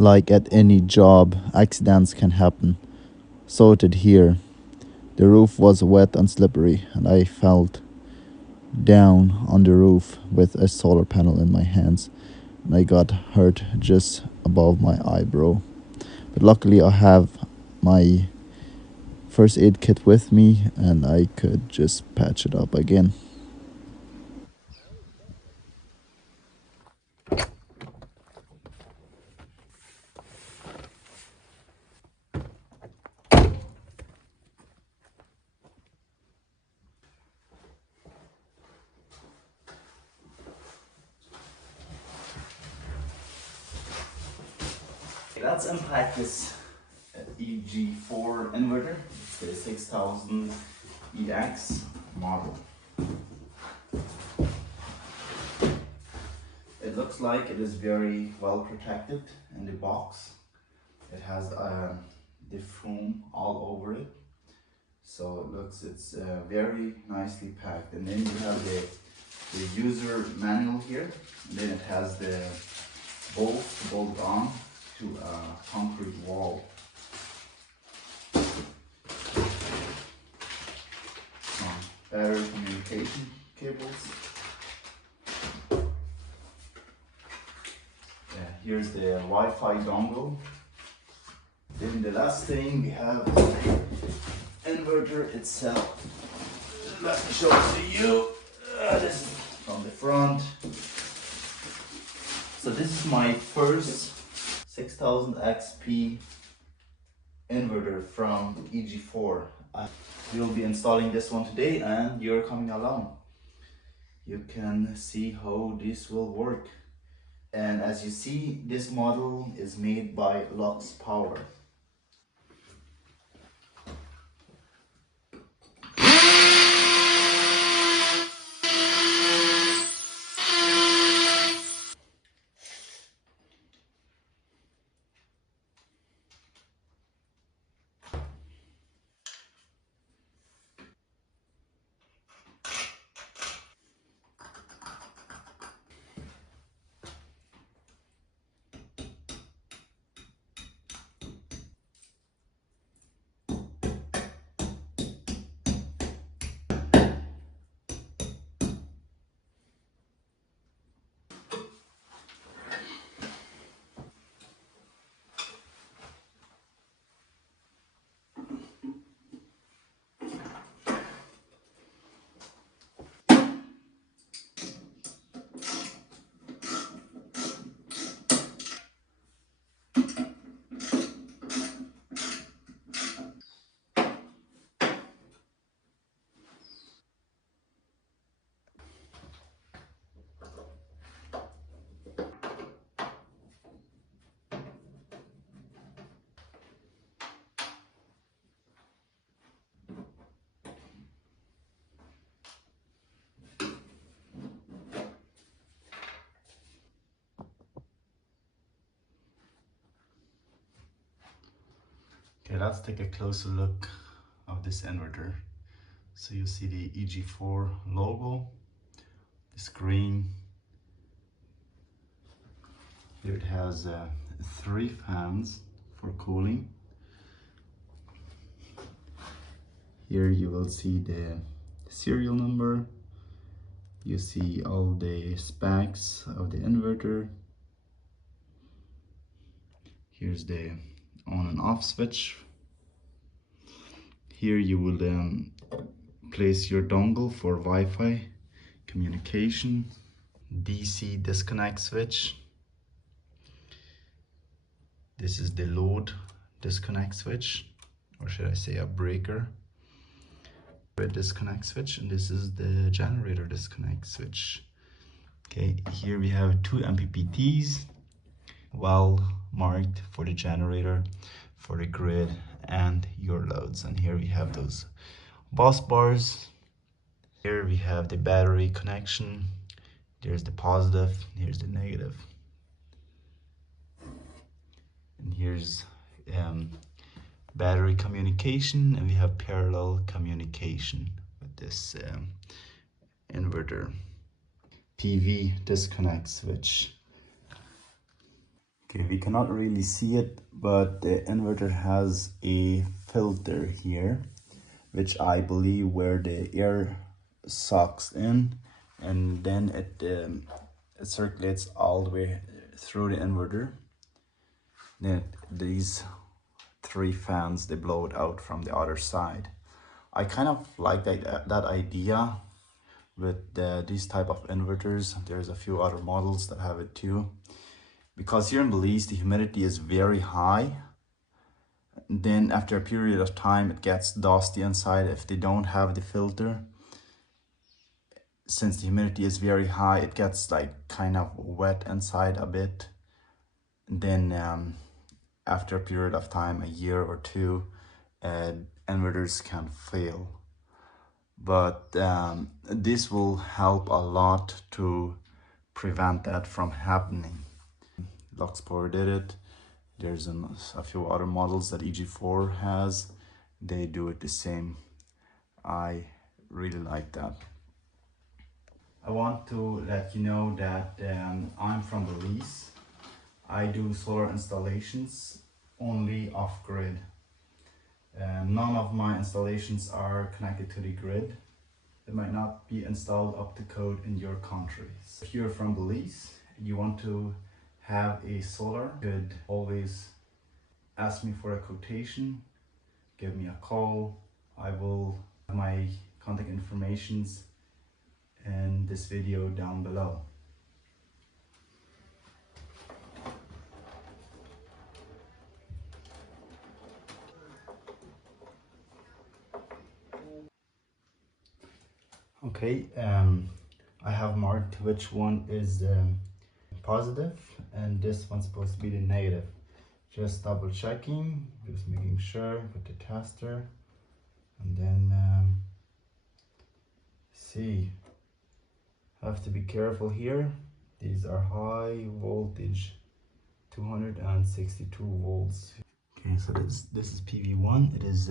Like at any job, accidents can happen. So it did here. The roof was wet and slippery, and I fell down on the roof with a solar panel in my hands, and I got hurt just above my eyebrow. But luckily, I have my first aid kit with me, and I could just patch it up again. Let's unpack this EG4 inverter. It's the 6000 EX model. It looks like it is very well protected in the box. It has the foam all over it, so it's very nicely packed. And then you have the user manual here, and then it has the bolt to bolt on to a concrete wall. Some battery communication cables. Here's the Wi-Fi dongle. Then the last thing we have is the inverter itself. Let me show it to you. This is from the front. So this is my first 6000 XP inverter from EG4. We'll be installing this one today, and you're coming along. You can see how this will work. And as you see, this model is made by Luxpower. Okay, let's take a closer look of this inverter. So you see the EG4 logo, the screen. Here it has 3 fans for cooling. Here you will see the serial number. You see all the specs of the inverter. Here's the on and off switch. Here you will place your dongle for Wi-Fi communication, DC disconnect switch. This is the load disconnect switch, or should I say a breaker disconnect switch, and this is the generator disconnect switch. Okay, here we have 2 MPPTs, well marked for the generator, for the grid, and your loads. And here we have those bus bars. Here we have the battery connection. There's the positive, here's the negative. And here's battery communication, and we have parallel communication with this inverter. PV disconnect switch. Okay, we cannot really see it, but the inverter has a filter here, which I believe where the air sucks in, and then it circulates all the way through the inverter. Then these three fans, they blow it out from the other side. I kind of like that idea with these type of inverters. There's a few other models that have it too, because here in Belize the humidity is very high. Then after a period of time it gets dusty inside if they don't have the filter. Since the humidity is very high, it gets like kind of wet inside a bit. Then after a period of time, a year or two, inverters can fail. But this will help a lot to prevent that from happening. Luxpower did it. There's a few other models that EG4 has. They do it the same. I really like that. I want to let you know that I'm from Belize. I do solar installations only off-grid. None of my installations are connected to the grid. They might not be installed up to code in your countries. If you're from Belize, you want to have a solar, you could always ask me for a quotation, give me a call. I will have my contact informations in this video down below. Okay, I have marked which one is positive and this one's supposed to be the negative. Just double checking, just making sure with the tester, and then see. Have to be careful here. These are high voltage, 262 volts. Okay, so this is PV1. It is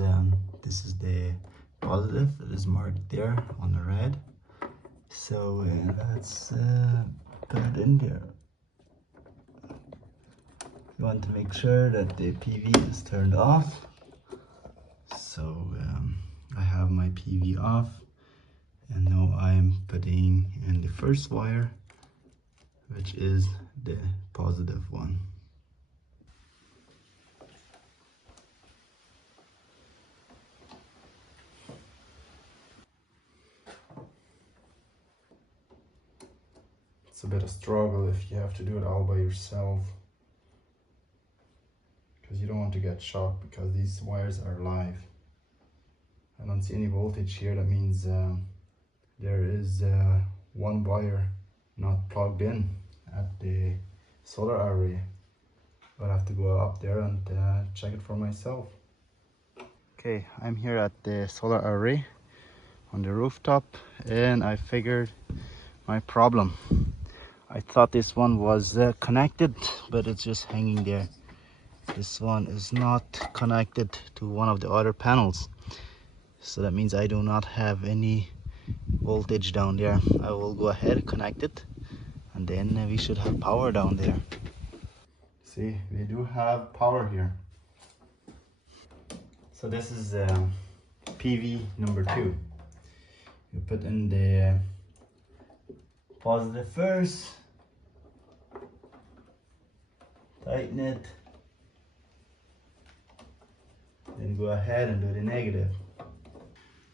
this is the positive. It is marked there on the red. So let's put it in there. You want to make sure that the PV is turned off. So I have my PV off, and now I'm putting in the first wire, which is the positive one. It's a bit of struggle if you have to do it all by yourself, because you don't want to get shocked, because these wires are live. I don't see any voltage here. That means there is one wire not plugged in at the solar array. I'll have to go up there and check it for myself. Okay, I'm here at the solar array on the rooftop, and I figured my problem. I thought this one was connected, but it's just hanging there. This one is not connected to one of the other panels, so that means I do not have any voltage down there. I will go ahead and connect it, and then we should have power down there. See, we do have power here. So this is PV number 2. You put in the positive first, tighten it, then go ahead and do the negative.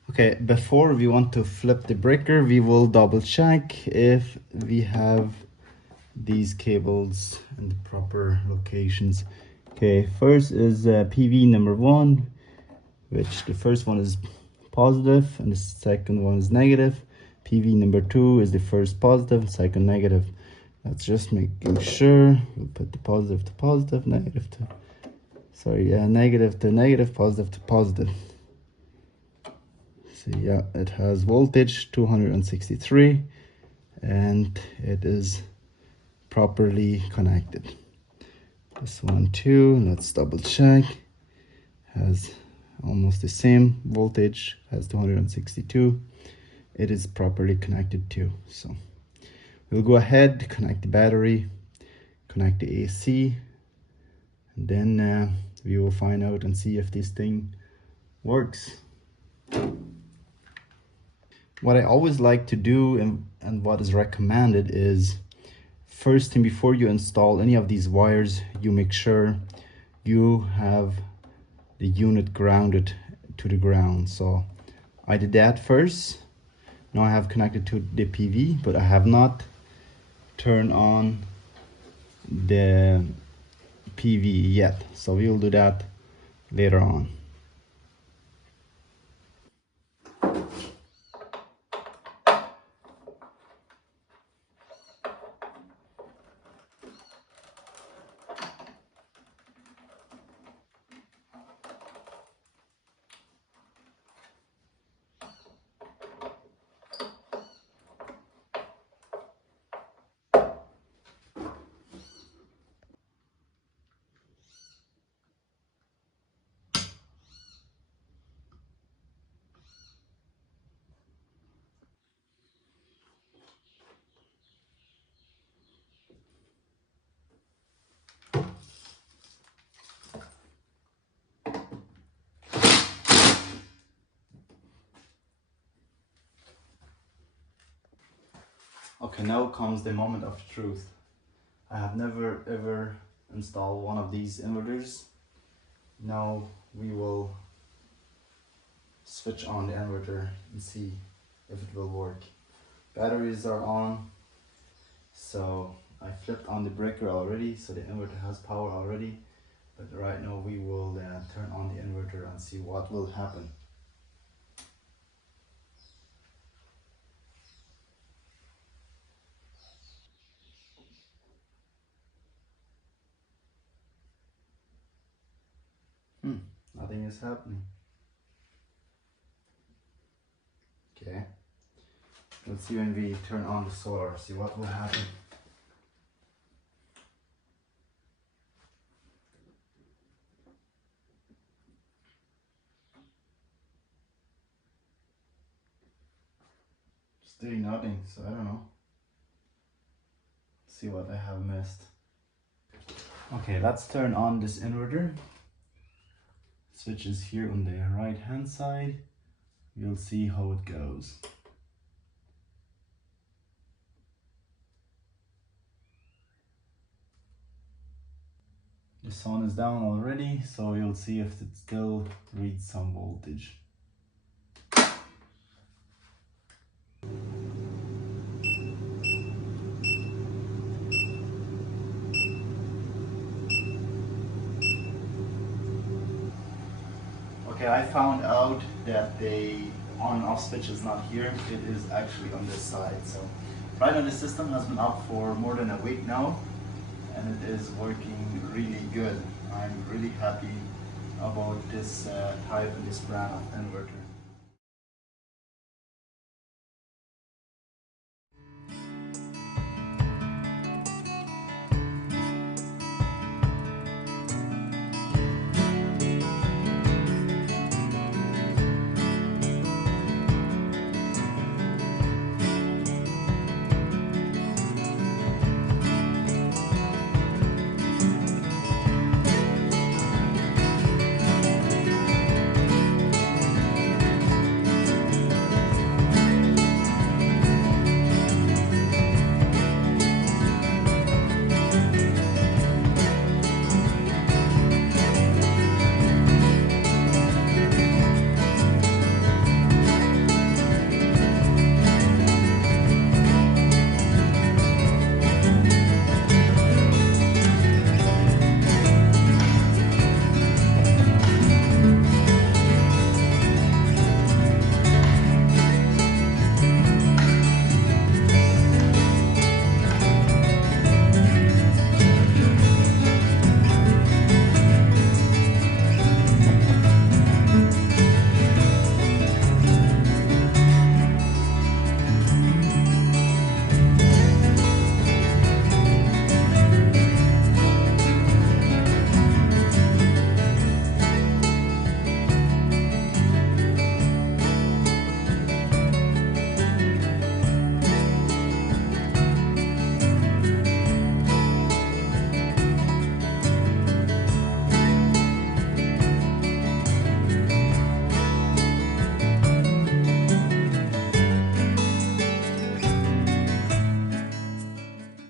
Okay, before we want to flip the breaker, we will double check if we have these cables in the proper locations. Okay, first is PV number 1, which the first one is positive and the second one is negative. PV number 2 is the first positive, second negative. Let's just making sure. We'll put the positive to positive, negative to, negative to negative, positive to positive. So yeah, it has voltage 263 and it is properly connected. This one too, let's double check. Has almost the same voltage, has 262. It is properly connected too. So we'll go ahead, connect the battery, connect the AC, And then we will find out and see if this thing works. What I always like to do and what is recommended is, first thing before you install any of these wires, you make sure you have the unit grounded to the ground. So I did that first. Now I have connected to the PV, but I have not turned on the PV yet. So we will do that later on. Okay, now comes the moment of truth. I have never ever installed one of these inverters. Now we will switch on the inverter and see if it will work. Batteries are on, so I flipped on the breaker already, so the inverter has power already. But right now we will turn on the inverter and see what will happen. Nothing is happening. Okay, let's see when we turn on the solar, see what will happen. It's doing nothing, so I don't know. Let's see what I have missed. Okay, let's turn on this inverter. Switch is here on the right hand side. We'll see how it goes. The sun is down already, so you'll see if it still reads some voltage. Okay, I found out that the on and off switch is not here, it is actually on this side. So right now the system has been up for more than a week now, and it is working really good. I'm really happy about this type and this brand of inverter.